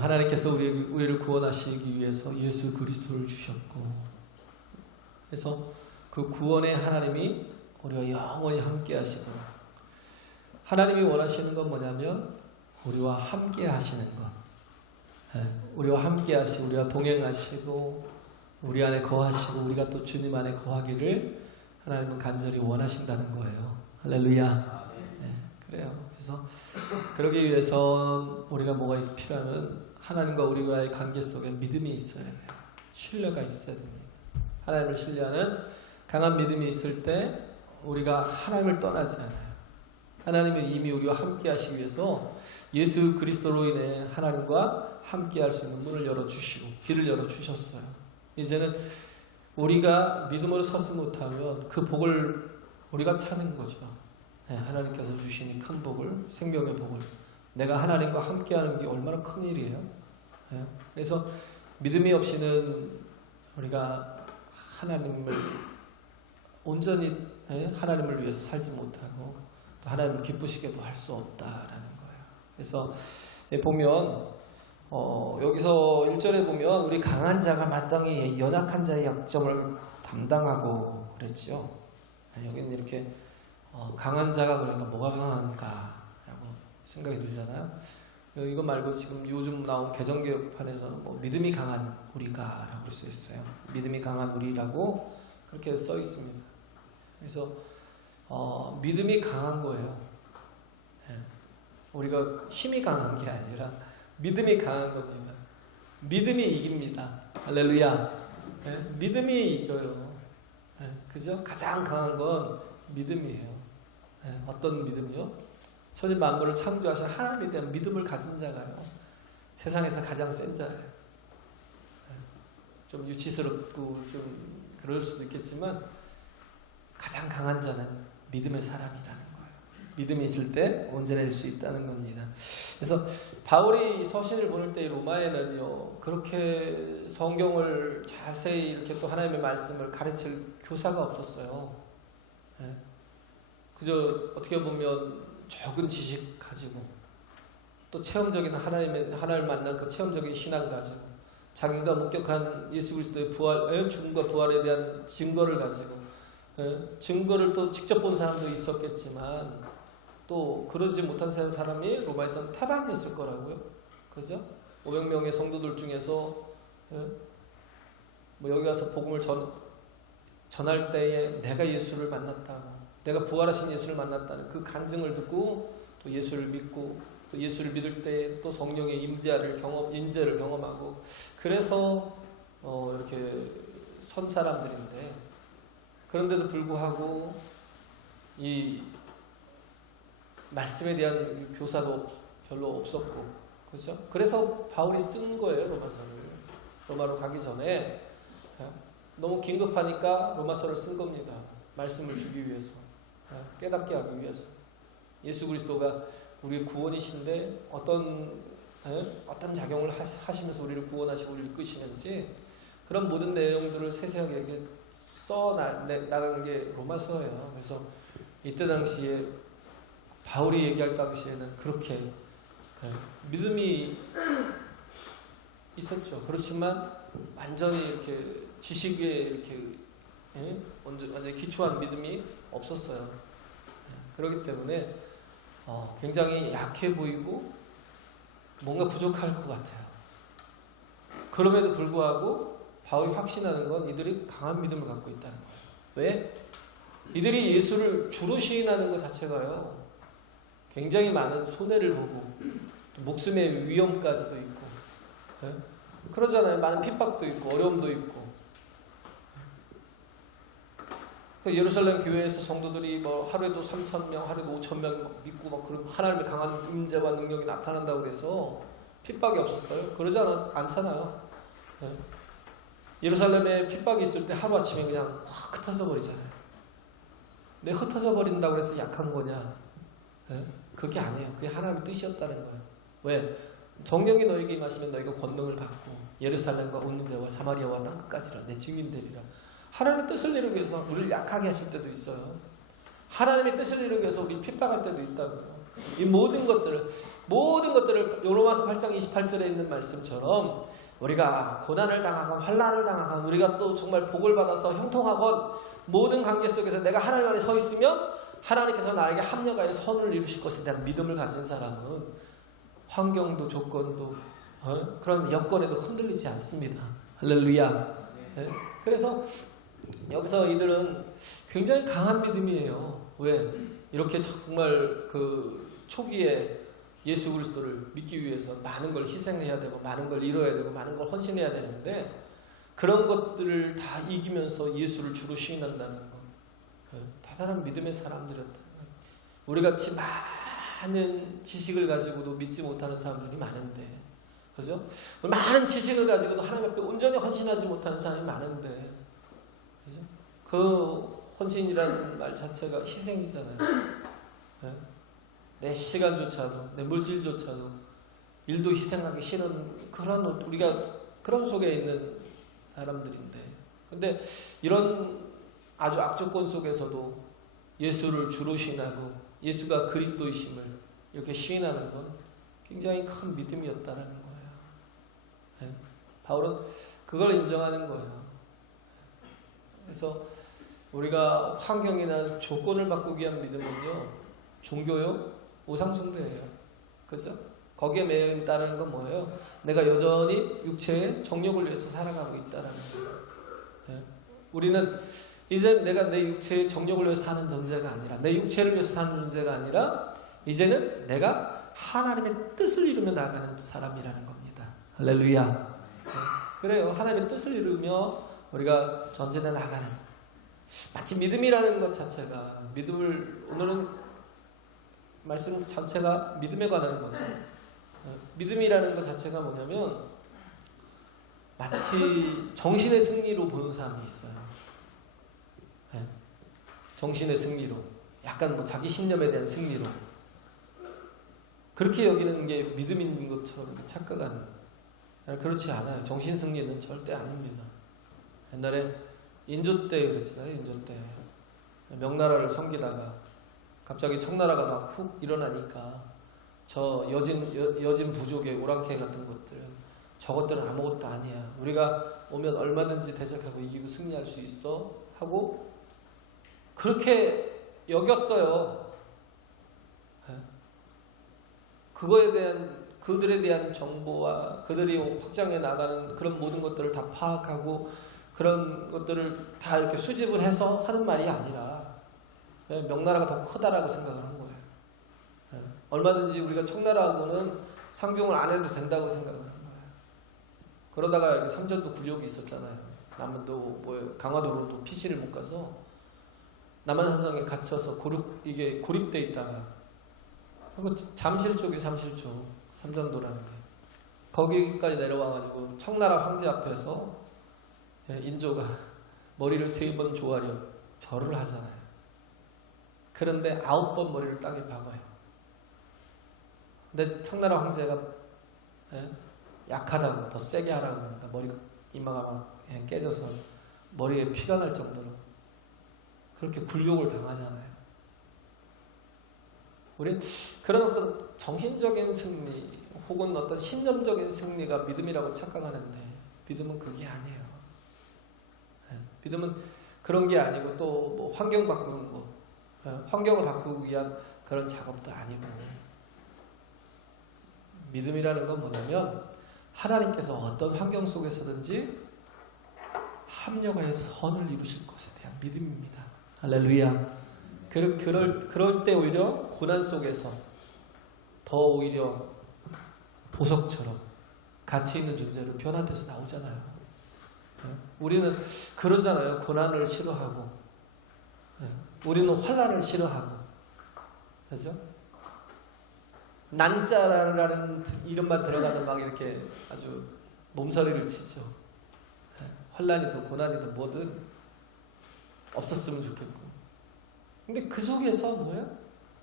하나님께서 우리를 구원하시기 위해서 예수 그리스도를 주셨고, 그래서 그 구원의 하나님이 우리와 영원히 함께 하시고, 하나님이 원하시는 건 뭐냐면 우리와 함께 하시는 것, 우리와 함께 하시고 우리와 동행하시고 우리 안에 거하시고 우리가 또 주님 안에 거하기를 하나님은 간절히 원하신다는 거예요. 할렐루야. 그래요. 그래서 그러기 위해서 우리가 뭐가 필요하면 하나님과 우리와의 관계 속에 믿음이 있어야 돼요. 신뢰가 있어야 됩니다. 하나님을 신뢰하는 강한 믿음이 있을 때 우리가 하나님을 떠나지 않아요. 하나님은 이미 우리와 함께 하시기 위해서 예수 그리스도로 인해 하나님과 함께 할 수 있는 문을 열어주시고 길을 열어주셨어요. 이제는 우리가 믿음으로 서지 못하면 그 복을 우리가 찾는 거죠. 하나님께서 주시니 큰 복을, 생명의 복을, 내가 하나님과 함께하는 게 얼마나 큰 일이에요. 그래서 믿음이 없이는 우리가 하나님을 온전히 하나님을 위해서 살지 못하고 또 하나님을 기쁘시게도 할 수 없다라는 거예요. 그래서 보면 여기서 1절에 보면 우리 강한 자가 마땅히 연약한 자의 약점을 담당하고 그랬죠. 여기는 이렇게 강한 자가 그러니까 뭐가 강한가라고 생각이 들잖아요. 이거 말고 지금 요즘 나온 개정개혁판에서는 뭐 믿음이 강한 우리가라고 할 수 있어요. 믿음이 강한 우리라고 그렇게 써 있습니다. 그래서 믿음이 강한 거예요. 우리가 힘이 강한 게 아니라 믿음이 강한 겁니다. 믿음이 이깁니다. 할렐루야. 믿음이 이겨요. 그죠? 가장 강한 건 믿음이에요. 어떤 믿음이요? 천지 만물을 창조하신 하나님에 대한 믿음을 가진 자가요, 세상에서 가장 센 자예요. 좀 유치스럽고 좀 그럴 수도 있겠지만 가장 강한 자는 믿음의 사람이라는 거예요. 믿음이 있을 때 온전해질 수 있다는 겁니다. 그래서 바울이 서신을 보낼 때 로마에는요, 그렇게 성경을 자세히 이렇게 또 하나님의 말씀을 가르칠 교사가 없었어요. 그저 어떻게 보면 적은 지식 가지고 또 체험적인 하나님을 만난 그 체험적인 신앙 가지고 자기가 목격한 예수 그리스도의 부활, 죽음과 부활에 대한 증거를 가지고 증거를 또 직접 본 사람도 있었겠지만 또 그러지 못한 사람이 로마에서는 태반이었을 거라고요. 그죠? 500명의 성도들 중에서 뭐 여기 가서 복음을 전할 때에 내가 예수를 만났다고, 내가 부활하신 예수를 만났다는 그 간증을 듣고 또 예수를 믿고 또 예수를 믿을 때 또 성령의 임재를 경험하고 그래서 이렇게 선 사람들인데, 그런데도 불구하고 이 말씀에 대한 교사도 별로 없었고, 그렇죠? 그래서 바울이 쓴 거예요, 로마서를. 로마로 가기 전에 너무 긴급하니까 로마서를 쓴 겁니다. 말씀을 주기 위해서, 깨닫게 하기 위해서. 예수 그리스도가 우리의 구원이신데 어떤 작용을 하시면서 우리를 구원하시고 우리를 이끄시는지 그런 모든 내용들을 세세하게 이렇게 나간 게 로마서예요. 그래서 이때 당시에 바울이 얘기할 당시에는 그렇게 믿음이 있었죠. 그렇지만 완전히 이렇게 지식에 이렇게 완전히 기초한 믿음이 없었어요. 그렇기 때문에 굉장히 약해 보이고 뭔가 부족할 것 같아요. 그럼에도 불구하고 바울이 확신하는 건 이들이 강한 믿음을 갖고 있다는 거예요. 왜? 이들이 예수를 주로 시인하는 것 자체가요, 굉장히 많은 손해를 보고 또 목숨의 위험까지도 있고, 그러잖아요. 많은 핍박도 있고 어려움도 있고. 예루살렘 교회에서 성도들이 뭐 하루에도 3,000명, 하루에도 5,000명 믿고 막 그런 하나님의 강한 임재와 능력이 나타난다고 해서 핍박이 없었어요? 그러지 않잖아요. 예루살렘에 핍박이 있을 때 하루아침에 그냥 확 흩어져 버리잖아요. 내 흩어져 버린다고 해서 약한 거냐? 예? 그게 아니에요. 그게 하나님의 뜻이었다는 거예요. 왜? 성령이 너에게 임하시면 너희가 권능을 받고 예루살렘과 온 유대와 사마리아와 땅끝까지라 내 증인 되리라. 하나님의 뜻을 이루기 위해서 우리를 약하게 하실 때도 있어요. 하나님의 뜻을 이루기 위해서 우리 핍박할 때도 있다고요. 이 모든 것들을 로마서 8장 28절에 있는 말씀처럼 우리가 고난을 당하건 환난을 당하건 우리가 또 정말 복을 받아서 형통하건 모든 관계 속에서 내가 하나님 안에 서 있으면 하나님께서 나에게 합력하여 선을 이루실 것에 대한 믿음을 가진 사람은 환경도 조건도 그런 여건에도 흔들리지 않습니다. 할렐루야. 네? 그래서 여기서 이들은 굉장히 강한 믿음이에요. 왜? 이렇게 정말 그 초기에 예수 그리스도를 믿기 위해서 많은 걸 희생해야 되고 많은 걸 이뤄야 되고 많은 걸 헌신해야 되는데 그런 것들을 다 이기면서 예수를 주로 시인한다는 것. 대단한 믿음의 사람들이었다. 우리같이 많은 지식을 가지고도 믿지 못하는 사람들이 많은데, 그죠? 많은 지식을 가지고도 하나님 앞에 온전히 헌신하지 못하는 사람이 많은데, 그죠? 그 헌신이라는 말 자체가 희생이잖아요. 네? 내 시간조차도, 내 물질조차도 일도 희생하기 싫은 그런 우리가 그런 속에 있는 사람들인데, 근데 이런 아주 악조건 속에서도 예수를 주로 시인하고 예수가 그리스도이심을 이렇게 시인하는 건 굉장히 큰 믿음이었다는 거예요. 네? 바울은 그걸 인정하는 거예요. 그래서 우리가 환경이나 조건을 바꾸기 위한 믿음은요, 종교요, 우상숭배예요. 그렇죠? 거기에 매여 있다는 건 뭐예요? 내가 여전히 육체의 정욕을 위해서 살아가고 있다는 거예요. 네? 우리는 이제 내가 내 육체의 정욕을 위해서 사는 존재가 아니라, 내 육체를 위해서 사는 존재가 아니라 이제는 내가 하나님의 뜻을 이루며 나아가는 사람이라는 겁니다. 할렐루야. 네. 그래요. 하나님의 뜻을 이루며 우리가 전진해 나가는, 마치 믿음이라는 것 자체가, 믿음을, 오늘은 말씀 자체가 믿음에 관한 거죠. 믿음이라는 것 자체가 뭐냐면 마치 정신의 승리로 보는 사람이 있어요. 네. 정신의 승리로, 약간 뭐 자기 신념에 대한 승리로 그렇게 여기는 게 믿음인 것처럼 착각하는. 그렇지 않아요. 정신 승리는 절대 아닙니다. 옛날에 인조 때 그랬잖아요. 인조 때 명나라를 섬기다가 갑자기 청나라가 막 훅 일어나니까 저 여진 부족의 오랑캐 같은 것들, 저것들은 아무것도 아니야, 우리가 오면 얼마든지 대적하고 이기고 승리할 수 있어 하고 그렇게 여겼어요. 그거에 대한, 그들에 대한 정보와 그들이 확장해 나가는 그런 모든 것들을 다 파악하고 그런 것들을 다 이렇게 수집을 해서 하는 말이 아니라 명나라가 더 크다라고 생각을 한 거예요. 얼마든지 우리가 청나라하고는 상종을 안 해도 된다고 생각을 한 거예요. 그러다가 삼전도 굴욕이 있었잖아요. 남한도 뭐 강화도로 또 피시를 못 가서 남한산성에 갇혀서 고립돼 있다가, 그리고 잠실 쪽에 잠실쪽 삼전도라는 게 거기까지 내려와가지고 청나라 황제 앞에서 인조가 머리를 3번 조아려 절을 하잖아요. 그런데 9번 머리를 땅에 박아요. 근데 청나라 황제가 약하다고 더 세게 하라고 그러니까 머리가, 이마가 막 깨져서 머리에 피가 날 정도로 그렇게 굴욕을 당하잖아요. 우린 그런 어떤 정신적인 승리 혹은 어떤 신념적인 승리가 믿음이라고 착각하는데, 믿음은 그게 아니에요. 믿음은 그런 게 아니고 또 뭐 환경 바꾸는 거, 환경을 바꾸기 위한 그런 작업도 아니고, 믿음이라는 건 뭐냐면 하나님께서 어떤 환경 속에서든지 합력하여서 선을 이루실 것에 대한 믿음입니다. 할렐루야. 그럴 때 오히려 고난 속에서 더 오히려 보석처럼 가치 있는 존재로 변화돼서 나오잖아요. 우리는 그러잖아요. 고난을 싫어하고, 우리는 환난을 싫어하고, 그렇죠? 난자라는 이름만 들어가도 막 이렇게 아주 몸서리를 치죠. 환난이든 고난이든 뭐든 없었으면 좋겠고. 근데 그 속에서 뭐야?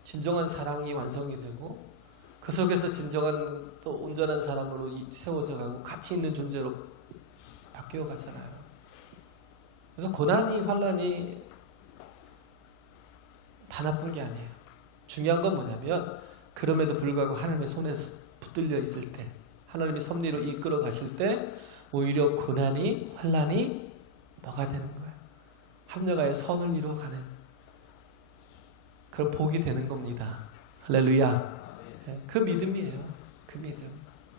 진정한 사랑이 완성이 되고 그 속에서 진정한 또 온전한 사람으로 세워져 가고 가치 있는 존재로 바뀌어 가잖아요. 그래서 고난이 환난이 다 나쁜 게 아니에요. 중요한 건 뭐냐면 그럼에도 불구하고 하나님의 손에 붙들려 있을 때 하나님이 섭리로 이끌어 가실 때 오히려 고난이 환난이 뭐가 되는 거예요? 합력하여 선을 이루어가는 그런 복이 되는 겁니다. 할렐루야. 그 믿음이에요. 그 믿음.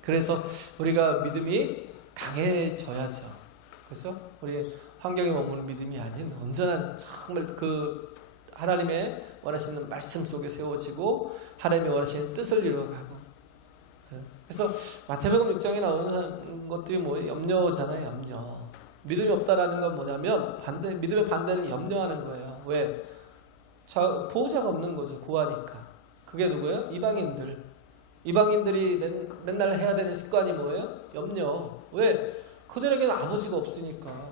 그래서 우리가 믿음이 강해져야죠. 그래서 우리 환경에 머무는 믿음이 아닌 온전한 정말 그 하나님의 원하시는 말씀 속에 세워지고 하나님의 원하시는 뜻을 이루어가고. 그래서 마태복음 6장에 나오는 것들이 뭐예요? 염려잖아요. 염려. 믿음이 없다라는 건 뭐냐면 믿음의 반대는 염려하는 거예요. 왜? 보호자가 없는 거죠. 고아니까. 그게 누구예요? 이방인들. 이방인들이 맨날 해야 되는 습관이 뭐예요? 염려. 왜? 그들에게는 아버지가 없으니까.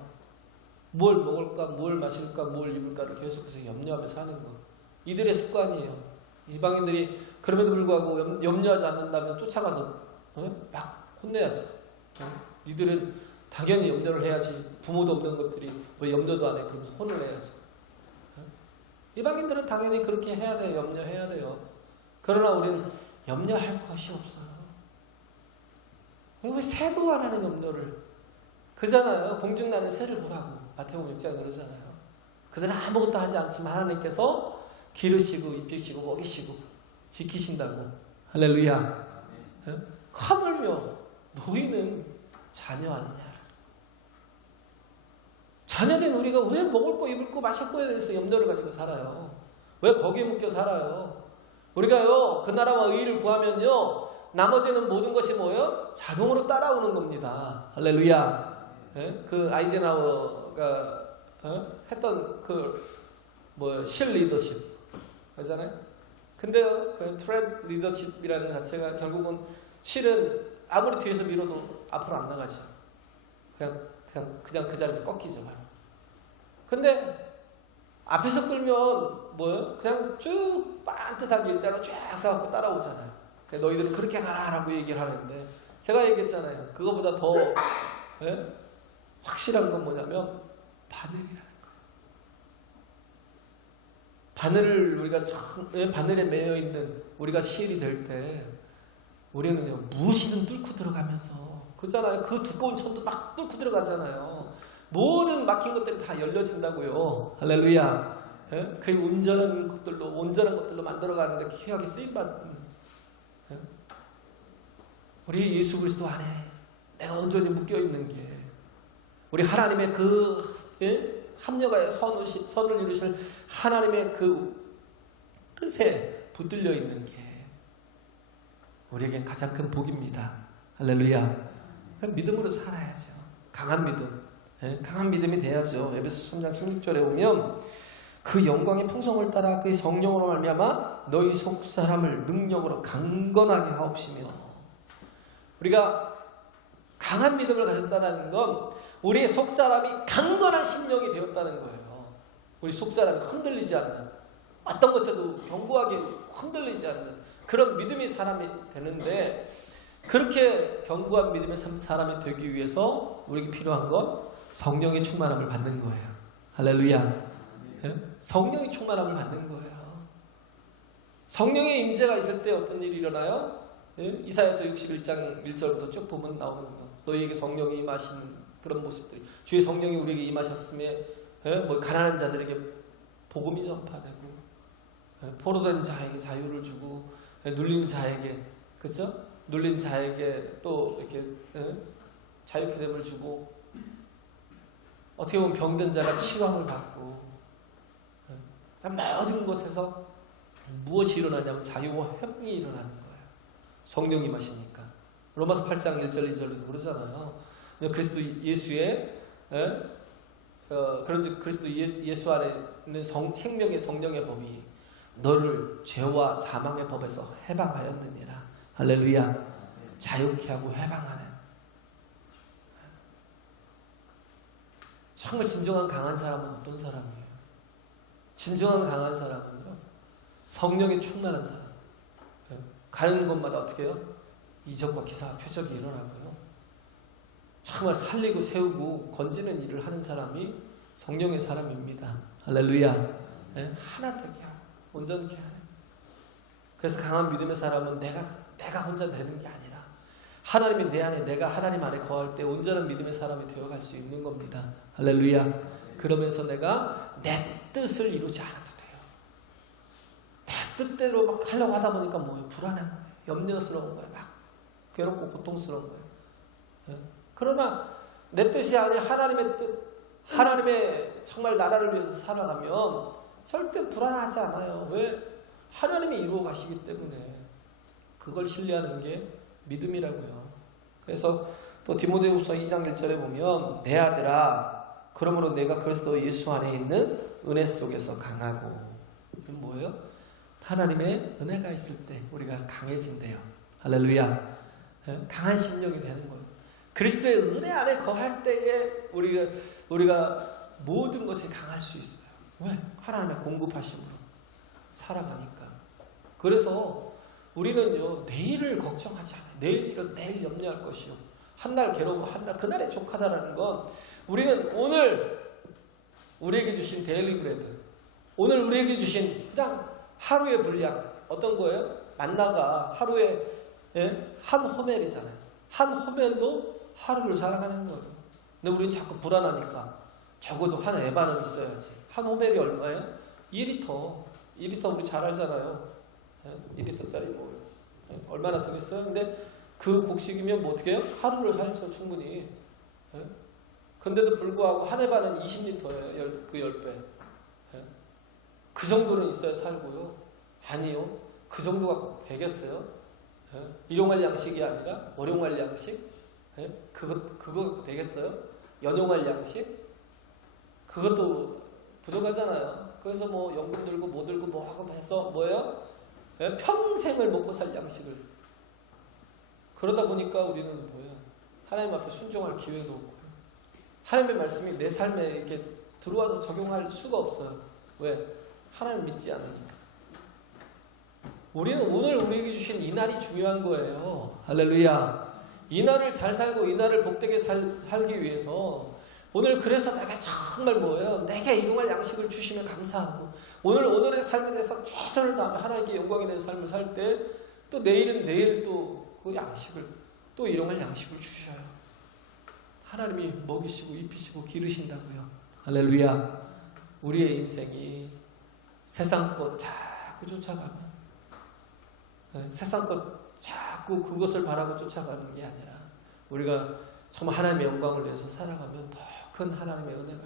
뭘 먹을까, 뭘 마실까, 뭘 입을까를 계속해서 염려하면서 사는 거. 이들의 습관이에요. 이방인들이 그럼에도 불구하고 염려하지 않는다면 쫓아가서 막 혼내야죠. 니들은 당연히 염려를 해야지. 부모도 없는 것들이 왜 염려도 안 해? 그러면서 혼을 내야죠. 이방인들은 당연히 그렇게 해야 돼요. 염려해야 돼요. 그러나 우리는 염려할 것이 없어요. 왜 새도 안 하는 염려를 그잖아요. 공중나는 새를 보라고 마태복음 6장에 그러잖아요. 그들은 아무것도 하지 않지만 하나님께서 기르시고 입히시고 먹이시고 지키신다고. 할렐루야. 하물며 너희는 자녀 아니냐. 자녀된 우리가 왜 먹을 거 입을 거 마실 거에 대해서 염려를 가지고 살아요. 왜 거기에 묶여 살아요. 우리가요 그 나라와 의의를 구하면요 나머지는 모든 것이 뭐예요? 자동으로 따라오는 겁니다. 할렐루야. 그 아이젠하워가 했던 실 리더십 그잖아요. 근데요 그 트렌드 리더십이라는 자체가 결국은 실은 아무리 뒤에서 밀어도 앞으로 안 나가죠. 그냥 그 자리에서 꺾이죠 바로. 근데 앞에서 끌면 뭐예요? 그냥 쭉 반듯하게 일자로 쫙 서갖고 따라오잖아요. 너희들은 그렇게 가라라고 얘기를 하는데 제가 얘기했잖아요. 그거보다 더 확실한 건 뭐냐면 바늘이라는 거예요. 바늘을 우리가 바늘에 매여 있는 우리가 시일이 될 때 우리는 무엇이든 뚫고 들어가면서 그잖아요. 그 두꺼운 천도 막 뚫고 들어가잖아요. 모든 막힌 것들이 다 열려진다고요. 할렐루야. 그 온전한 것들로 만들어가는데 귀하게 쓰임받는 우리 예수 그리스도 안에 내가 온전히 묶여있는 게 우리 하나님의 합력하여 선을 이루실 하나님의 그 뜻에 붙들려 있는 게 우리에겐 가장 큰 복입니다. 할렐루야. 믿음으로 살아야죠. 강한 믿음. 강한 믿음이 돼야죠. 에베소 3장 16절에 보면 그 영광의 풍성을 따라 그의 성령으로 말미암아 너희 속 사람을 능력으로 강건하게 하옵시며. 우리가 강한 믿음을 가졌다는 건 우리의 속 사람이 강건한 심령이 되었다는 거예요. 우리 속 사람이 흔들리지 않는 어떤 것에도 견고하게 흔들리지 않는 그런 믿음의 사람이 되는데 그렇게 견고한 믿음의 사람이 되기 위해서 우리에게 필요한 건 성령의 충만함을 받는 거예요. 할렐루야. 성령의 충만함을 받는 거예요. 성령의 임재가 있을 때 어떤 일이 일어나요? 이사야서 61장 1절부터 쭉 보면 나오는 거. 너희에게 성령이 임하시는 그런 모습들이 주의 성령이 우리에게 임하셨음에 가난한 자들에게 복음이 전파되고 포로된 자에게 자유를 주고 눌린 자에게 그렇죠? 눌린 자에게 또 이렇게 자유케 됨을 주고 어떻게 보면 병든 자가 치유함을 받고 모든 곳에서 무엇이 일어나냐면 자유와 회복이 일어나는 거예요. 성령이 임하시니까. 로마서 8장 1절 2절에도 그러잖아요. 그리스도 예수의 그런즉 그리스도 예수 안에 있는 생명의 성령의 법이 너를 죄와 사망의 법에서 해방하였느니라. 할렐루야. 자유케 하고 해방하는 정말 진정한 강한 사람은 어떤 사람이에요? 진정한 강한 사람은요, 성령에 충만한 사람. 가는 곳마다 어떻게 해요? 이적과 기사와 표적이 일어나고요. 정말 살리고 세우고 건지는 일을 하는 사람이 성령의 사람입니다. 할렐루야. 하나 되게 하고 온전케 하는. 그래서 강한 믿음의 사람은 내가 혼자 되는 게 아니라 하나님이 내 안에, 내가 하나님 안에 거할 때 온전한 믿음의 사람이 되어갈 수 있는 겁니다. 할렐루야. 그러면서 내가 내 뜻을 이루지 않아도 돼요. 내 뜻대로 막 하려고 하다 보니까 뭐예요? 불안한 거예요. 염려스러운 거예요. 막 괴롭고 고통스러운 거예요. 그러나 내 뜻이 아닌 하나님의 뜻, 하나님의 정말 나라를 위해서 살아가면 절대 불안하지 않아요. 왜? 하나님이 이루어 가시기 때문에. 그걸 신뢰하는 게 믿음이라고요. 그래서 또 디모데후서 2장 1절에 보면 내 아들아 그러므로 내가 그리스도 예수 안에 있는 은혜 속에서 강하고. 이건 뭐예요? 하나님의 은혜가 있을 때 우리가 강해진대요. 할렐루야. 강한 심령이 되는 거예요. 그리스도의 은혜 안에 거할 때에 우리가 모든 것에 강할 수 있어요. 왜? 하나님의 공급하심으로 살아가니까. 그래서 우리는요, 내일을 걱정하지 않아요. 내일 일은 내일 염려할 것이요. 한날 괴로우면 한날 그날에 족하다라는 건 우리는 오늘 우리에게 주신 데일리 브레드, 오늘 우리에게 주신 그냥 하루의 분량 어떤 거예요? 만나가 하루에 한 호멜이잖아요. 한 호멜로 하루를 살아가는 거예요. 근데 우리는 자꾸 불안하니까 적어도 한 에바는 있어야지. 한 호멜이 얼마예요? 2리터. 2리터 우리 잘 알잖아요. 2리터짜리 뭐 얼마나 되겠어요? 근데 그 곡식이면 뭐 어떻게 해요? 하루를 살죠, 충분히. 근데도 불구하고 한 에바는 20리터예요. 그 10배. 그 정도는 있어야 살고요. 아니요. 그 정도가 되겠어요? 일용할 양식이 아니라 월용할 양식? 그거 되겠어요? 연용할 양식? 그것도 부족하잖아요. 그래서 뭐 연금 들고 뭐 들고 뭐 하고 해서 뭐예요? 평생을 먹고 살 양식을. 그러다 보니까 우리는 뭐예요? 하나님 앞에 순종할 기회도 없고요. 하나님의 말씀이 내 삶에 이렇게 들어와서 적용할 수가 없어요. 왜? 하나님 믿지 않으니까. 우리는 오늘 우리에게 주신 이 날이 중요한 거예요. 할렐루야. 이 날을 잘 살고 이 날을 복되게 살기 위해서 오늘 그래서 내가 정말 뭐예요? 내게 일용할 양식을 주시면 감사하고 오늘의 삶에 대해서 최선을 다하며 하나님께 영광이 되는 삶을 살 때 또 내일은 내일 또 그 양식을 또 일용할 양식을 주셔요. 하나님이 먹이시고 입히시고 기르신다고요. 할렐루야. 우리의 인생이 세상 것 자꾸 쫓아가면 세상 것 자꾸 그것을 바라고 쫓아가는 게 아니라 우리가 정말 하나님의 영광을 위해서 살아가면 더 큰 하나님의 은혜가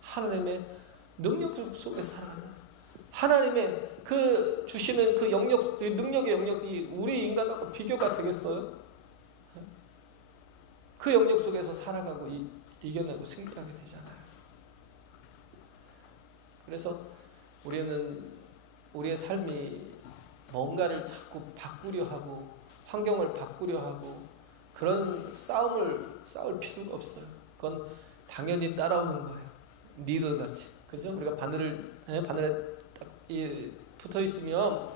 하나님의 능력 속에 살아가는 하나님의 그 주시는 그 영역, 그 능력의 영역이 우리 인간과 비교가 되겠어요? 그 영역 속에서 살아가고 이겨내고 승리하게 되잖아요. 그래서 우리는 우리의 삶이 뭔가를 자꾸 바꾸려 하고 환경을 바꾸려 하고 그런 싸울 필요가 없어요. 그건 당연히 따라오는 거예요. 니들같이. 그죠? 우리가 바늘에 딱 붙어 있으면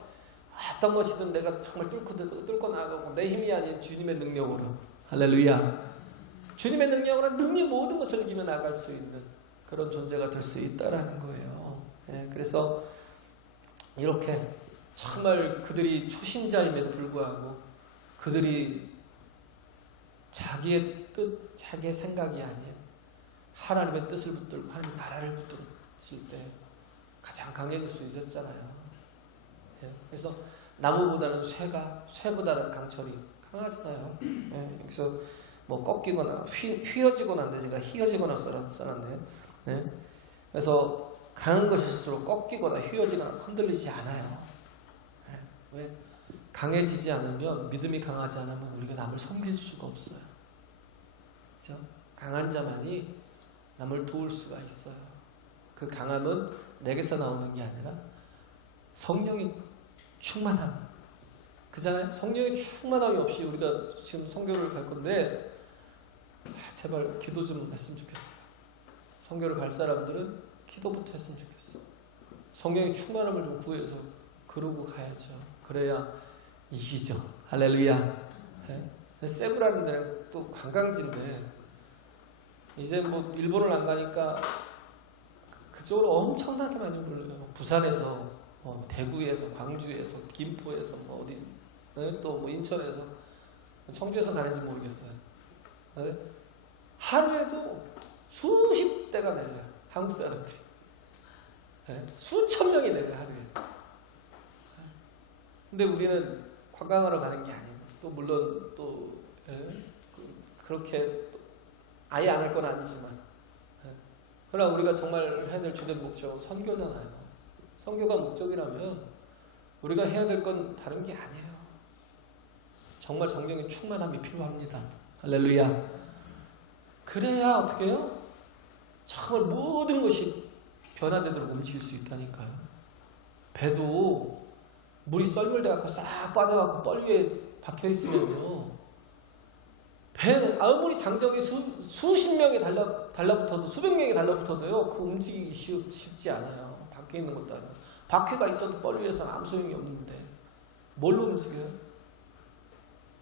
어떤 것이든 내가 정말 뚫고 나가고 내 힘이 아닌 주님의 능력으로. 할렐루야. 주님의 능력으로 능히 모든 것을 이기며 나갈 수 있는 그런 존재가 될 수 있다라는 거예요. 그래서 이렇게 정말 그들이 초신자임에도 불구하고 그들이 자기의 뜻, 자기의 생각이 아닌 하나님의 뜻을 붙들고 하나님의 나라를 붙들었을 때 가장 강해질 수 있었잖아요. 그래서 나무보다는 쇠보다는 강철이 강하잖아요. 여기서 뭐 꺾이거나 휘어지거나 안 돼. 제가 휘어지거나 써놨네요. 그래서 강한 것일수록 꺾이거나 휘어지거나 흔들리지 않아요. 왜? 강해지지 않으면 믿음이 강하지 않으면 우리가 남을 섬길 수가 없어요. 그렇죠? 강한 자만이 남을 도울 수가 있어요. 그 강함은 내게서 나오는 게 아니라 성령이 충만함. 그잖아요. 성령의 충만함이 없이 우리가 지금 선교를 갈 건데 제발 기도 좀 했으면 좋겠어요. 선교를 갈 사람들은 기도부터 했으면 좋겠어요. 성령의 충만함을 좀 구해서 그러고 가야죠. 그래야 이기죠. 할렐루야. 세부라는 데는 또 관광지인데 이제 뭐 일본을 안 가니까 그쪽으로 엄청나게 많이 몰려요. 부산에서, 대구에서, 광주에서, 김포에서, 뭐 어디, 또 뭐 인천에서, 청주에서 가는지 모르겠어요. 하루에도 수십 대가 내려요. 한국 사람들이. 수천 명이 내려요, 하루에. 근데 우리는 관광하러 가는 게 아니고, 또 물론 또 그렇게 아예 안 할 건 아니지만, 그러나 우리가 정말 해야 될 주된 목적은 선교잖아요. 선교가 목적이라면 우리가 해야 될 건 다른 게 아니에요. 정말 성령의 충만함이 필요합니다. 할렐루야. 그래야 어떻게 해요? 정말 모든 것이 변화되도록 움직일 수 있다니까요. 배도 물이 썰물돼갖고 싹 빠져갖고 뻘 위에 박혀있으면요, 배는 아무리 장정이 수십 명이 달라붙어도, 수백 명이 달라붙어도요, 그 움직이기 쉽지 않아요. 밖에 있는 것도 아니고. 바퀴가 있어도 뻘 위에서는 아무 소용이 없는데 뭘로 움직여요?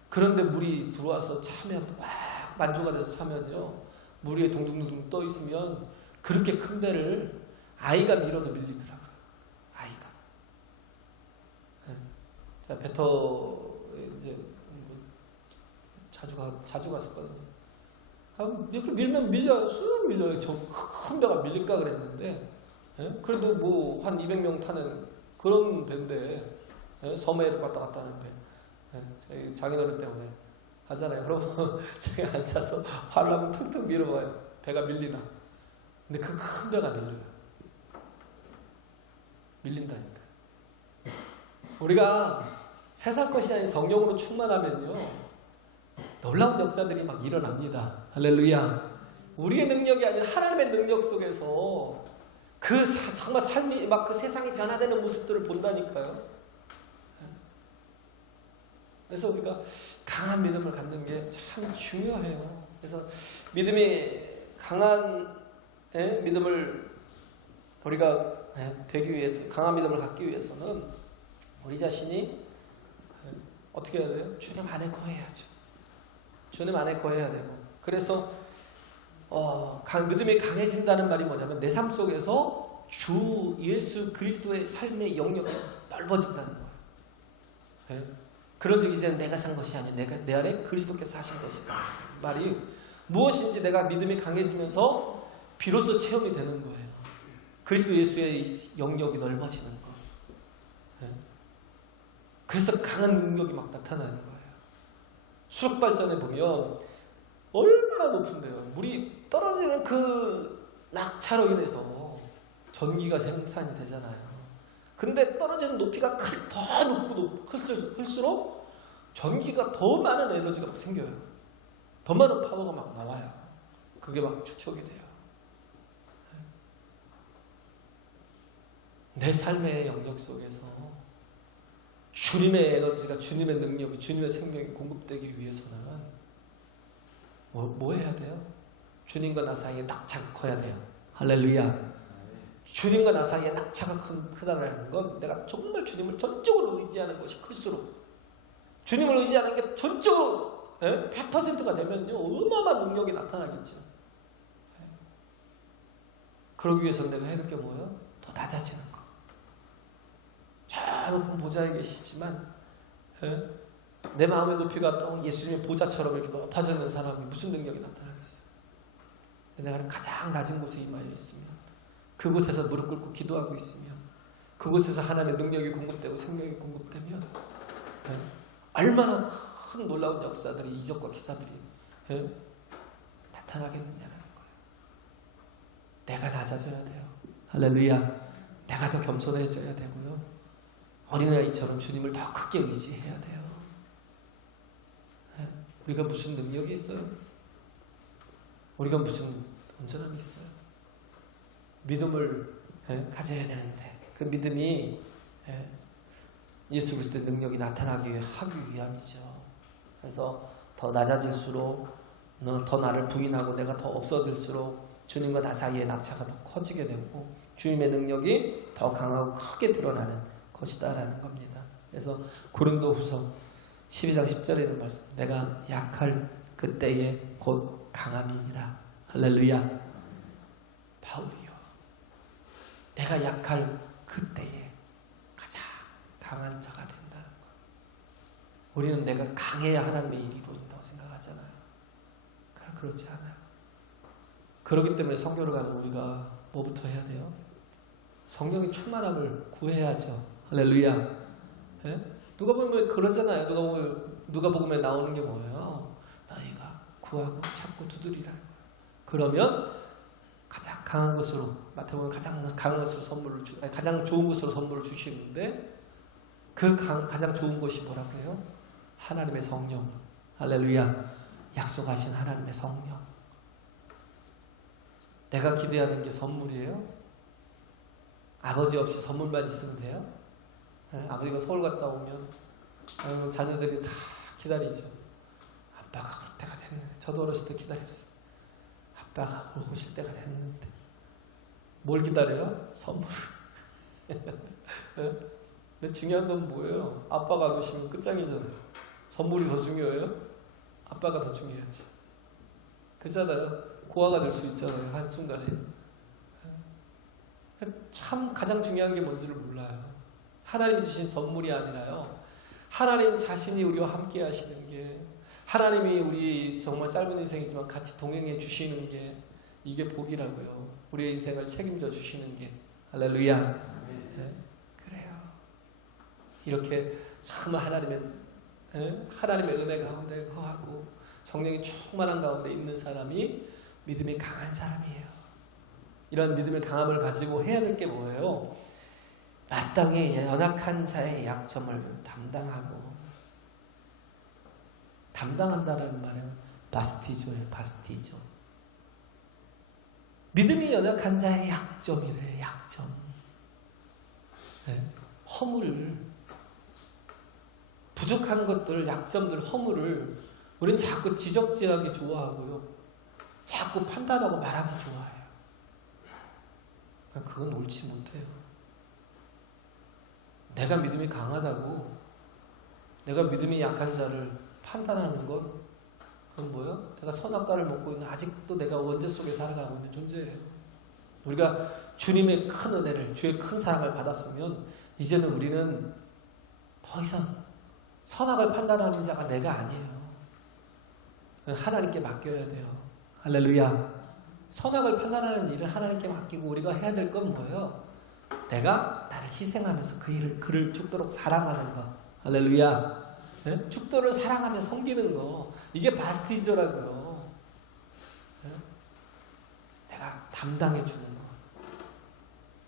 그런데 물이 들어와서 차면, 꽉 만조가 돼서 차면요, 물 위에 둥둥둥 떠 있으면 그렇게 큰 배를 아이가 밀어도 밀리더라고요. 아이가. 제가 배터 이제 자주 갔었거든요. 이렇게 밀면 밀려요. 쑥 밀려요. 저 큰 배가 밀릴까 그랬는데, 그래도 뭐 한 200명 타는 그런 배인데, 섬해를 왔다 갔다 하는 배. 저희 장인어른 때문에 하잖아요. 그럼 제가 앉아서 활을 툭툭 밀어봐요. 배가 밀리나. 근데 그 큰 배가 밀려요. 밀린다니까. 우리가 세상 것이 아닌 성령으로 충만하면요, 놀라운 역사들이 막 일어납니다. 할렐루야. 우리의 능력이 아닌 하나님의 능력 속에서 정말 삶이 막 그 세상이 변화되는 모습들을 본다니까요. 그래서 우리가 강한 믿음을 갖는 게 참 중요해요. 그래서 믿음이 강한 믿음을 우리가 되기 위해서, 강한 믿음을 갖기 위해서는 우리 자신이 어떻게 해야 돼요? 주님 안에 거해야죠. 주님 안에 거해야 되고, 그래서 믿음이 강해진다는 말이 뭐냐면 내 삶 속에서 주 예수 그리스도의 삶의 영역이 넓어진다는 거예요. 그런즉 이제는 내가 산 것이 아니야, 내 안에 그리스도께서 사신 것이다. 말이 무엇인지 내가 믿음이 강해지면서 비로소 체험이 되는 거예요. 그리스도 예수의 영역이 넓어지는 거. 그래서 강한 능력이 막 나타나는 거예요. 수력 발전에 보면 얼마나 높은데요. 물이 떨어지는 그 낙차로 인해서 전기가 생산이 되잖아요. 근데 떨어지는 높이가 더 높고 클수록 전기가 더 많은 에너지가 막 생겨요. 더 많은 파워가 막 나와요. 그게 막 축적이 돼요. 내 삶의 영역 속에서 주님의 에너지가, 주님의 능력이, 주님의 생명이 공급되기 위해서는 뭐 해야 돼요? 주님과 나 사이에 낙차가 커야 돼요. 할렐루야. 주님과 나 사이에 낙차가 크다는 건 내가 정말 주님을 전적으로 의지하는 것이 클수록, 주님을 의지하는 게 전적으로 100%가 되면요, 어마어마한 능력이 나타나겠죠. 그러기 위해서는 내가 해야 될 게 뭐예요? 더 낮아지는 거. 저 높은 보좌에 계시지만 내 마음의 높이가 또 예수님의 보좌처럼 이렇게 높아지는 사람이 무슨 능력이 나타나겠어요? 내가 가장 낮은 곳에 임하여 있으면, 그곳에서 무릎 꿇고 기도하고 있으면, 그곳에서 하나님의 능력이 공급되고 생명이 공급되면 얼마나 큰 놀라운 역사들이, 이적과 기사들이 나타나겠느냐는 거예요. 내가 낮아져야 돼요. 할렐루야. 내가 더 겸손해져야 되고요, 어린아이처럼 주님을 더 크게 의지해야 돼요. 우리가 무슨 능력이 있어요? 우리가 무슨 온전함이 있어요? 믿음을 가져야 되는데, 그 믿음이 예수 그리스도의 능력이 나타나기 하기 위함이죠. 그래서 더 낮아질수록, 더 나를 부인하고 내가 더 없어질수록 주님과 나 사이의 낙차가 더 커지게 되고, 주님의 능력이 더 강하고 크게 드러나는 것이다라는 겁니다. 그래서 고린도후서 12장 10절에 있는 말씀, 내가 약할 그때에 곧 강함이니라. 할렐루야. 바울이요, 내가 약할 그때에 가장 강한 자가 된다는 것. 우리는 내가 강해야 하나님의 일이 이루어진다고 생각하잖아요. 그렇지 않아요. 그렇기 때문에 선교를 가는 우리가 뭐부터 해야 돼요? 성령의 충만함을 구해야죠. 할렐루야. 예? 누가 보면 그러잖아요. 누가 보면 나오는 게 뭐예요? 너희가 구하고 찾고 두드리라는 거예요. 그러면 가장 강한 것으로, 마태복음 가장 강한 것으로 가장 좋은 것으로 선물을 주시는데, 그 가장 좋은 것이 뭐라고 해요? 하나님의 성령. 할렐루야. 약속하신 하나님의 성령. 내가 기대하는 게 선물이에요? 아버지 없이 선물만 있으면 돼요? 네? 아버지가 서울 갔다 오면 자녀들이 다 기다리죠. 아빠가 올 때가 됐는데. 저도 어렸을 때 기다렸어요. 아빠가 오실 때가 됐는데. 뭘 기다려요? 선물을. 네? 근데 중요한 건 뭐예요? 아빠가 안 오시면 끝장이잖아요. 선물이 더 중요해요? 아빠가 더 중요하지. 그렇잖아요. 고아가 될 수 있잖아요. 한순간에. 참 가장 중요한 게 뭔지를 몰라요. 하나님이 주신 선물이 아니라요, 하나님 자신이 우리와 함께 하시는 게, 하나님이 우리 정말 짧은 인생이지만 같이 동행해 주시는 게, 이게 복이라고요. 우리의 인생을 책임져 주시는 게. 할렐루야. 네? 그래요. 이렇게 참 하나님의 은혜 가운데 거하고 성령이 충만한 가운데 있는 사람이 믿음이 강한 사람이에요. 이런 믿음의 강함을 가지고 해야 될 게 뭐예요? 마땅히 연약한 자의 약점을 담당한다라는 말은 바스티조예요. 바스티조. 믿음이 연약한 자의 약점이래요. 약점. 네. 허물, 부족한 것들, 약점들, 허물을 우리는 자꾸 지적질하기 좋아하고요, 자꾸 판단하고 말하기 좋아해요. 그건 옳지 못해요. 내가 믿음이 강하다고, 내가 믿음이 약한 자를 판단하는 건, 그건 뭐예요? 내가 선악과를 먹고 있는, 아직도 내가 원죄 속에 살아가고 있는 존재예요. 우리가 주님의 큰 은혜를, 주의 큰 사랑을 받았으면 이제는 우리는 더 이상 선악을 판단하는 자가 내가 아니에요. 하나님께 맡겨야 돼요. 할렐루야. 선악을 판단하는 일을 하나님께 맡기고 우리가 해야 될 건 뭐예요? 내가 나를 희생하면서 그를 죽도록 사랑하는 것. 할렐루야. 네? 죽도록 사랑하며 섬기는 거. 이게 바스티저라고요. 네? 내가 담당해 주는 거.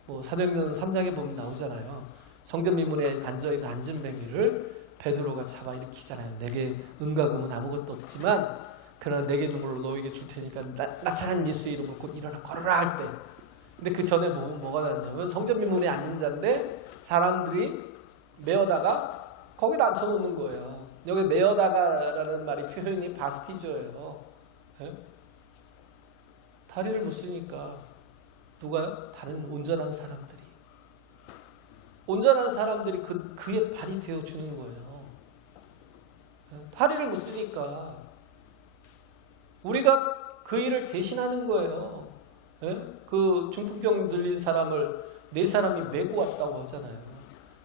뭐 사도행전 3장에 보면 나오잖아요. 성전 미문에 앉아있는 안진뱅이를 베드로가 잡아 일으키잖아요. 내게 은과 금은 아무것도 없지만 그러나 내게 있는 걸로 너에게 줄 테니까 나사렛 예수의 이름으로 곧 일어나 걸어라 할 때. 근데 그 전에 뭐가 나왔냐면 성전 미문에 앉은 자인데 사람들이 메어다가 거기다 앉혀놓는 거예요. 여기 메어다가라는 말이 표현이 바스티저예요. 네? 다리를 못 쓰니까 누가요? 다른 온전한 사람들이. 온전한 사람들이 그의 발이 되어주는 거예요. 다리를 못 쓰니까 우리가 그 일을 대신하는 거예요. 그 중풍병 들린 사람을 4사람이 메고 왔다고 하잖아요.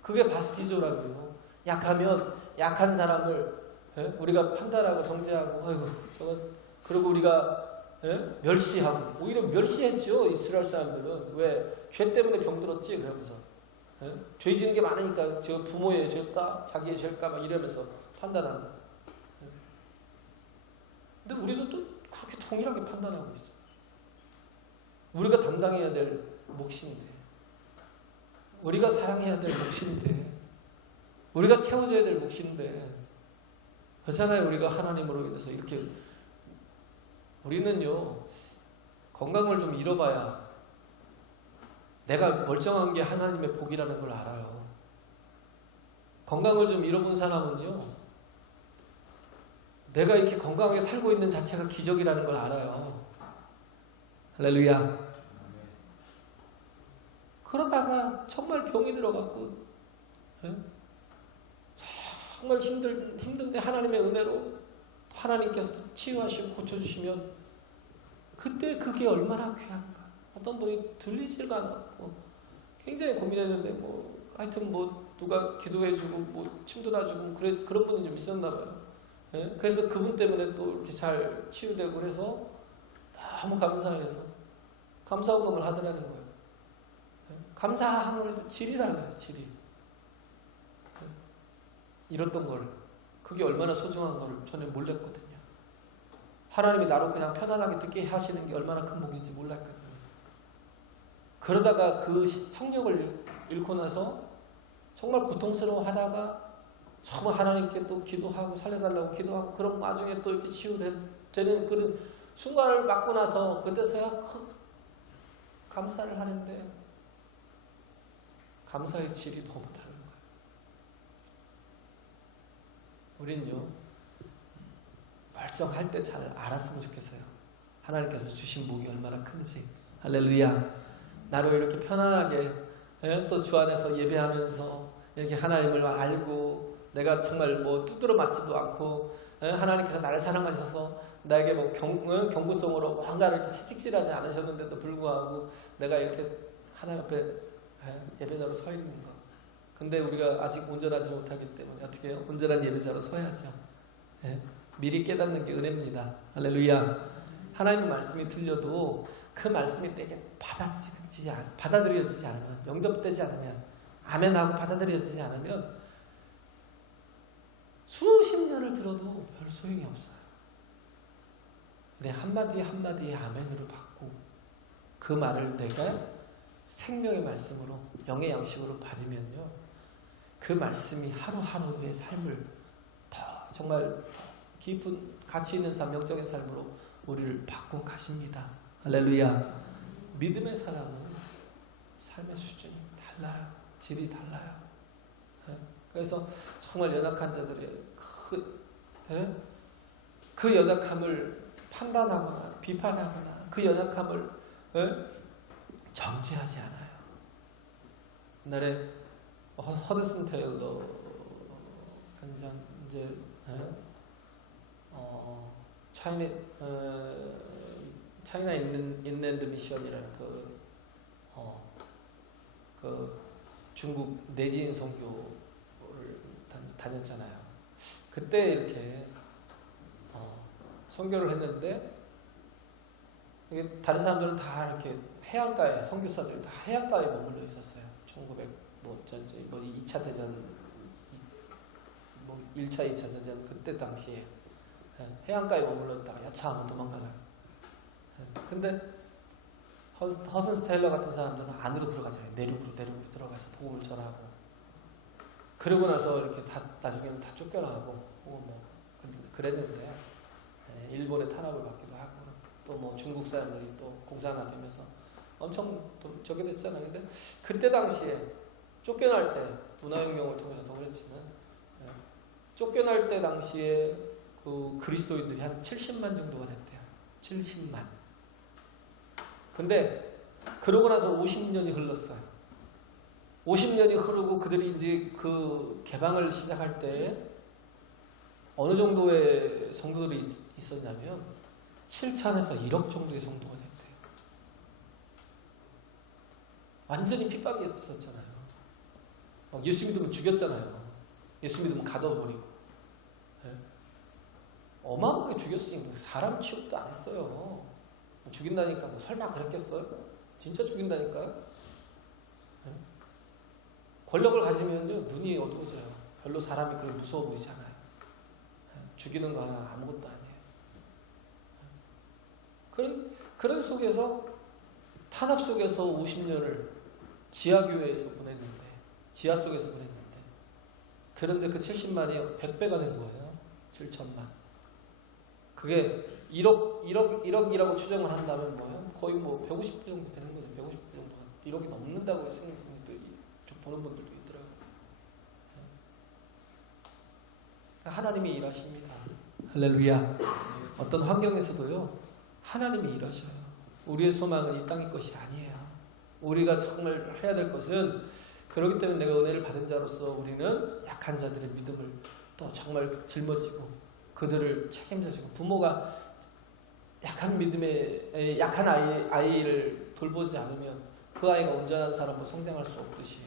그게 바스티저라고요. 약하면 약한 사람을 우리가 판단하고 정죄하고 아이고 저거, 그리고 우리가 멸시하고, 오히려 멸시했죠. 이스라엘 사람들은. 왜? 죄 때문에 병들었지 그러면서. 죄 지은 게 많으니까 저 부모의 죄일까 자기의 죄일까 막 이러면서 판단하는. 근데 우리도 또 그렇게 동일하게 판단하고 있어요. 우리가 담당해야 될 몫인데, 우리가 사랑해야 될 몫인데, 우리가 채워줘야 될 몫인데, 그렇잖아요. 우리가 하나님으로 인해서 이렇게, 우리는요 건강을 좀 잃어봐야 내가 멀쩡한 게 하나님의 복이라는 걸 알아요. 건강을 좀 잃어본 사람은요, 내가 이렇게 건강하게 살고 있는 자체가 기적이라는 걸 알아요. 할렐루야. 그러다가 정말 병이 들어갔고, 예? 정말 힘든데 하나님의 은혜로 하나님께서 치유하시고 고쳐주시면 그때 그게 얼마나 귀한가. 어떤 분이 들리지가 않았고 굉장히 고민했는데 하여튼 누가 기도해주고 침도 놔주고 그런 분이 좀 있었나 봐요. 예? 그래서 그분 때문에 또 이렇게 잘 치유되고 그래서 너무 감사해서 감사헌금을 하더라는 거예요. 예? 감사함을 질이 달라요. 질이. 잃었던 걸 그게 얼마나 소중한 걸 저는 몰랐거든요. 하나님이 나로 그냥 편안하게 듣게 하시는 게 얼마나 큰 복인지 몰랐거든요. 그러다가 그 청력을 잃고 나서 정말 고통스러워하다가 정말 하나님께 또 기도하고 살려달라고 기도하고 그런 와중에 또 이렇게 치유되는 그런 순간을 맞고 나서 그때서야 감사를 하는데 감사의 질이 너무 다른 거예요. 우린요 멀쩡할 때 잘 알았으면 좋겠어요. 하나님께서 주신 복이 얼마나 큰지. 할렐루야. 나로 이렇게 편안하게 또 주 안에서 예배하면서 이렇게 하나님을 알고 내가 정말 두드러 맞지도 않고 하나님께서 나를 사랑하셔서 나에게 경고성으로 뭔가를 이렇게 채찍질하지 않으셨는데도 불구하고 내가 이렇게 하나님 앞에 예배자로 서 있는 거. 근데 우리가 아직 온전하지 못하기 때문에 어떻게 해요? 온전한 예배자로 서야죠. 미리 깨닫는 게 은혜입니다. 할렐루야. 하나님의 말씀이 들려도 그 말씀이 내게 받아들여지지 않으면, 영접되지 않으면, 아멘하고 받아들여지지 않으면 수십 년을 들어도 별 소용이 없어요. 내 한마디 한마디에 아멘으로 받고 그 말을 내가 생명의 말씀으로 영의 양식으로 받으면요, 그 말씀이 하루하루의 삶을 정말 더 깊은 가치 있는 삶, 영적인 삶으로 우리를 바꿔 가십니다. 할렐루야. 믿음의 사람은 삶의 수준이 달라요. 질이 달라요. 그래서 정말 연약한 자들의 그 연약함을 판단하거나 비판하거나 그 연약함을 정죄하지 않아요. 옛날에 허드슨 테일러 이제 차이나 인랜드 미션이라는 그 중국 내지인 선교를 다녔잖아요. 그때 이렇게 선교를 했는데 이게 다른 사람들은 다 이렇게 해안가에 선교사들이 다 해안가에 머물러 있었어요. 2차 대전 1차 2차 대전 그때 당시에 해안가에 머물렀다가 야차하면 도망가려고. 근데 허든 스테일러 같은 사람들은 안으로 들어가잖아요. 내륙으로 들어가서 복음을 전하고. 그러고 나서 이렇게 나중에는 다 쫓겨나고 그랬는데 일본의 탄압을 받기도 하고 또 중국 사람들이 또 공산화 되면서 엄청 저게 됐잖아요. 근데 그때 당시에 쫓겨날 때 문화혁명을 통해서도 그랬지만 쫓겨날 때 당시에 그 그리스도인들이 한 70만 정도가 됐대요. 70만. 근데 그러고 나서 50년이 흘렀어요. 50년이 흐르고 그들이 이제 그 개방을 시작할 때 어느 정도의 성도들이 있었냐면 7천에서 1억 정도의 성도가 됐대요. 완전히 핍박이 있었잖아요. 예수 믿으면 죽였잖아요. 예수 믿으면 가둬버리고. 어마어마하게 죽였으니까 사람 취급도 안 했어요. 죽인다니까 설마 그랬겠어요? 진짜 죽인다니까요. 권력을 가지면요 눈이 어두워져요. 별로 사람이 그렇게 무서워 보이지 않아요. 죽이는 거 하나 아무것도 아니에요. 그런 속에서 탄압 속에서 50년을 지하교회에서 보냈는데, 지하 속에서 보냈는데, 그런데 그 70만이 100배가 된 거예요. 7천만. 그게 1억이라고 추정을 한다면 뭐예요? 거의 150배 정도 되는 거죠. 150배 정도가. 1억이 넘는다고 생각하는 보는 분들도 있더라고요. 하나님이 일하십니다. 할렐루야. 어떤 환경에서도요, 하나님이 일하셔요. 우리의 소망은 이 땅의 것이 아니에요. 우리가 정말 해야 될 것은, 그렇기 때문에 내가 은혜를 받은 자로서 우리는 약한 자들의 믿음을 또 정말 짊어지고 그들을 책임져주고, 부모가 약한 믿음의 약한 아이를 돌보지 않으면 그 아이가 온전한 사람으로 성장할 수 없듯이,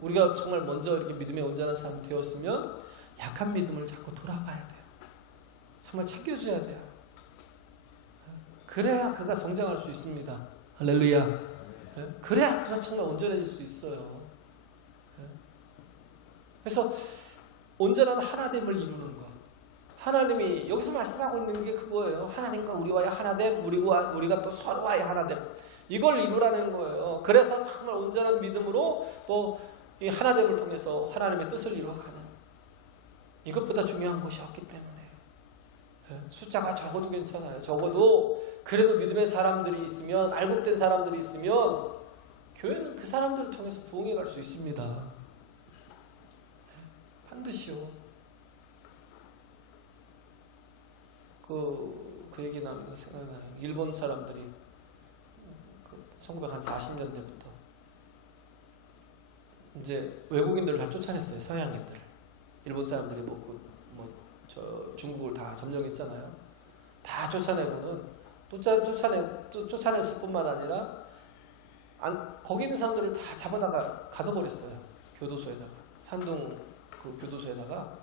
우리가 정말 먼저 이렇게 믿음의 온전한 사람이 되었으면 약한 믿음을 자꾸 돌아봐야 돼요. 정말 챙겨줘야 돼요. 그래야 그가 성장할 수 있습니다. 할렐루야. 그래야 그가 정말 온전해질 수 있어요. 그래서 온전한 하나됨을 이루는 것. 하나님이 여기서 말씀하고 있는 게 그거예요. 하나님과 우리와의 하나됨, 우리가 또 서로와의 하나됨. 이걸 이루라는 거예요. 그래서 정말 온전한 믿음으로 또 이 하나됨을 통해서 하나님의 뜻을 이루어가는, 이것보다 중요한 것이 없기 때문에. 숫자가 적어도 괜찮아요. 적어도 그래도 믿음의 사람들이 있으면, 알곡된 사람들이 있으면 교회는 그 사람들을 통해서 부흥해 갈 수 있습니다. 반드시요. 그 얘기 나면서 생각나요. 일본 사람들이 1940년대부터 이제 외국인들을 다 쫓아냈어요. 서양인들. 일본 사람들이 중국을 다 점령했잖아요. 다 쫓아내고는 쫓아냈을 뿐만 아니라 거기 있는 사람들을 다 잡아다가 가둬버렸어요. 교도소에다가. 산둥 그 교도소에다가.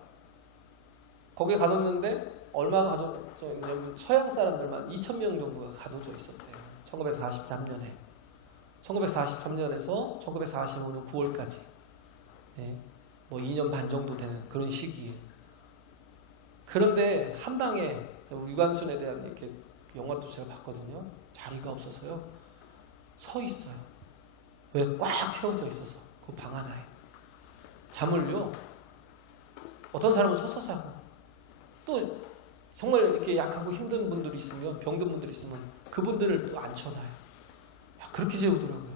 거기에 가뒀는데 얼마가 가뒀냐면 서양 사람들만 2,000명 정도가 가둬져 있었대요. 1943년에. 1943년에서 1945년 9월까지. 네. 2년 반 정도 되는 그런 시기에. 그런데 한 방에 유관순에 대한 이렇게 영화도 제가 봤거든요. 자리가 없어서요. 서 있어요. 왜? 꽉 채워져 있어서. 그 방 하나에. 잠을요. 어떤 사람은 서서 자고, 또 정말 이렇게 약하고 힘든 분들이 있으면, 병든 분들이 있으면 그분들을 또 앉혀놔요. 그렇게 재우더라고요.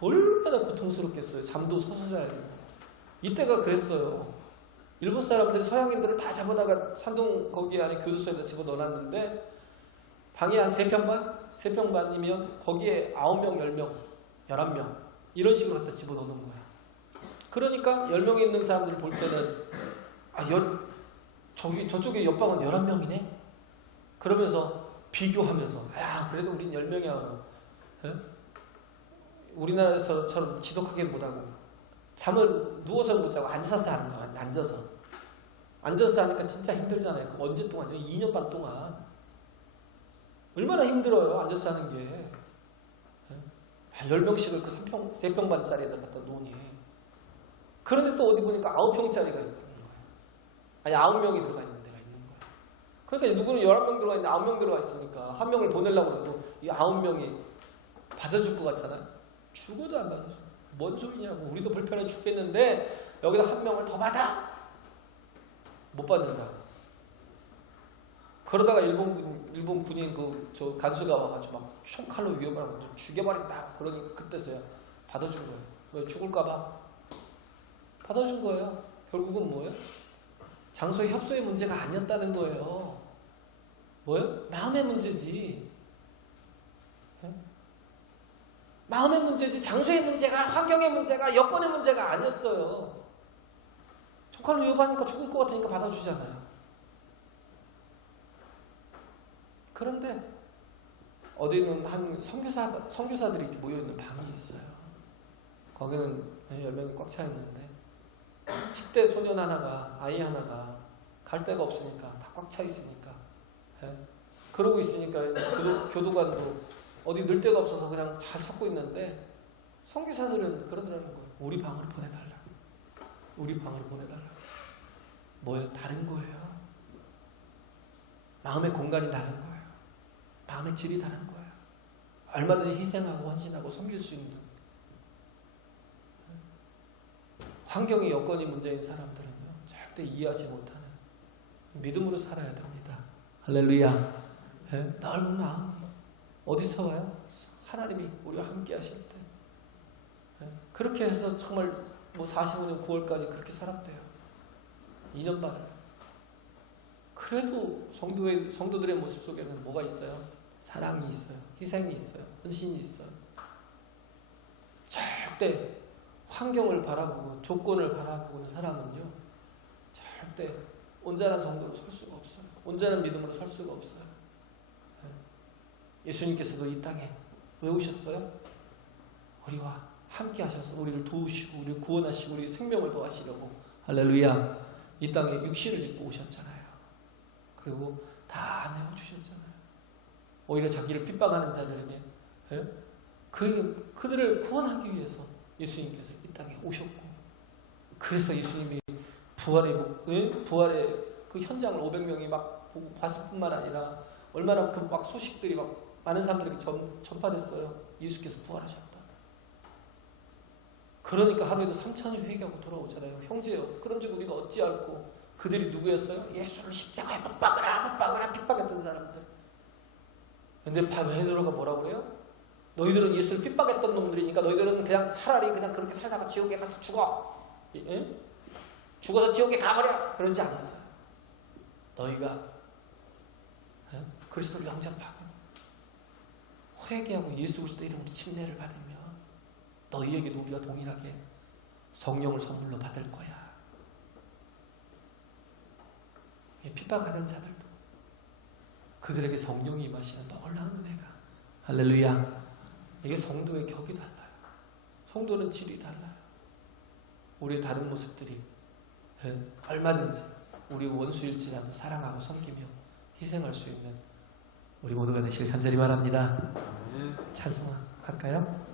얼마나 고통스럽겠어요. 잠도 서서 자야 되고. 이때가 그랬어요. 일본 사람들이 서양인들을 다 잡아다가 산동 거기 안에 교도소에다 집어넣어놨는데, 방이 한 3평반? 3평반이면 거기에 9명, 10명, 11명 이런 식으로 갖다 집어넣는 거예요. 그러니까 10명이 있는 사람들 볼 때는 저쪽에 옆방은 11명이네? 그러면서 비교하면서, 그래도 우린 10명이야. 우리나라에서처럼 지독하게 못하고, 잠을 누워서 못 자고 앉아서 하는 거야. 앉아서 하니까 진짜 힘들잖아요. 그 언제 동안요? 2년 반 동안. 얼마나 힘들어요. 앉아서 하는 게. 10명씩을 그 3평반짜리에다 갖다 놓으니. 그런데 또 어디 보니까 9평짜리가 있는 거예요. 아니, 9명이 들어가 있는 데가 있는 거예요. 그러니까 누구는 11명 들어가 있는데 9명 들어가 있으니까 한 명을 보내려고 해도 이 9명이 받아줄 것 같잖아요. 죽어도 안 받아줘. 뭔 소리냐고. 우리도 불편해 죽겠는데 여기다 한 명을 더 받아? 못 받는다고. 그러다가 일본 군인 저 간수가 와가지고 막 총칼로 위협하고 죽여버린다. 그러니까 그때서야 받아준 거예요. 왜? 죽을까봐 받아준 거예요. 결국은 뭐예요? 장소의 협소의 문제가 아니었다는 거예요. 뭐예요? 마음의 문제지. 마음의 문제지, 장소의 문제가, 환경의 문제가, 여건의 문제가 아니었어요. 총칼로 위협하니까 죽을 것 같으니까 받아주잖아요. 그런데 어디는 한 선교사들이 이렇게 모여있는 방이 있어요. 거기는 10명이 꽉 차 있는데 10대 소년 하나가, 아이 하나가 갈 데가 없으니까, 다 꽉 차 있으니까, 그러고 있으니까 교도관도 어디 늘 데가 없어서 그냥 잘 찾고 있는데, 선교사들은 그러더라는 거예요. 우리 방으로 보내달라고. 우리 방으로 보내달라고. 뭐예요? 다른 거예요. 마음의 공간이 다른 거예요. 마음의 질이 다른 거예요. 얼마든지 희생하고 헌신하고 섬길 수 있는, 환경의 여건이 문제인 사람들은요, 절대 이해하지 못하는 믿음으로 살아야 됩니다. 할렐루야. 넓은 마음. 어디서 와요? 하나님이 우리와 함께 하실 때. 그렇게 해서 정말 45년 9월까지 그렇게 살았대요. 2년 반을. 그래도 성도들의 모습 속에는 뭐가 있어요? 사랑이 있어요. 희생이 있어요. 헌신이 있어요. 절대 환경을 바라보고 조건을 바라보는 사람은요, 절대 온전한 성도로 설 수가 없어요. 온전한 믿음으로 설 수가 없어요. 예수님께서도 이 땅에 왜 오셨어요? 우리와 함께 하셔서 우리를 도우시고 우리를 구원하시고 우리 생명을 도하시려고, 할렐루야, 이 땅에 육신을 입고 오셨잖아요. 그리고 다 내어주셨잖아요. 오히려 자기를 핍박하는 자들에게 그들을 구원하기 위해서 예수님께서 이 땅에 오셨고, 그래서 예수님이 부활의 그 현장을 500명이 막 보고 봤을 뿐만 아니라 얼마나 그 막 소식들이 막 많은 사람들에게 전파됐어요. 예수께서 부활하셨다. 그러니까 하루에도 3,000이 회개하고 돌아오잖아요. 형제요, 그런 줄 우리가 어찌 알고. 그들이 누구였어요? 예수를 십자가에 못 박으라 핍박했던 사람들. 근데 베드로가 뭐라고 그래요? 너희들은 예수를 핍박했던 놈들이니까 너희들은 그냥 차라리 그냥 그렇게 살다가 지옥에 가서 죽어. 예? 죽어서 지옥에 가버려. 그러지 않았어요. 너희가 그리스도를 영접하고 회개하고 예수 그리스도 이름으로 침례를 받으면 너희에게도 우리가 동일하게 성령을 선물로 받을 거야. 핍박하는 자들도 그들에게 성령이 임하시는 놀라운 은혜가, 할렐루야. 이게 성도의 격이 달라요. 성도는 질이 달라요. 우리의 다른 모습들이 얼마든지 우리 원수일지라도 사랑하고 섬기며 희생할 수 있는 우리 모두가 되시길 간절히 바랍니다. 찬송할까요?